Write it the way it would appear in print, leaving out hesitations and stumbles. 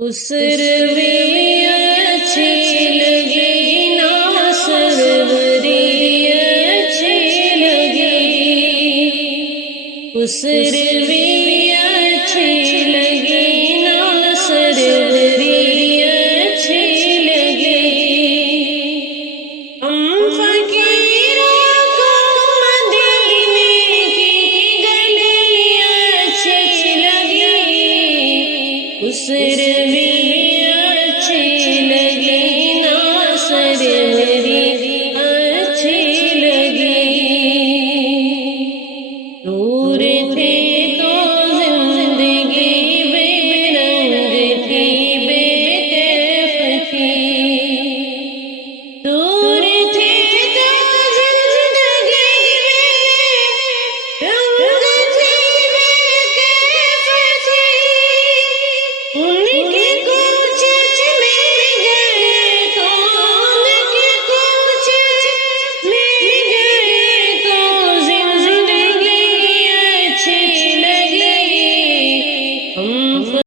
اس روی اچھی لگی نا سروری اچھی لگی، اس روی اچھی لگی نا سروری اچھی لگی۔ ہم فقیروں کو مدینے کی گلی اچھی لگی، اس روی اچھی لگی۔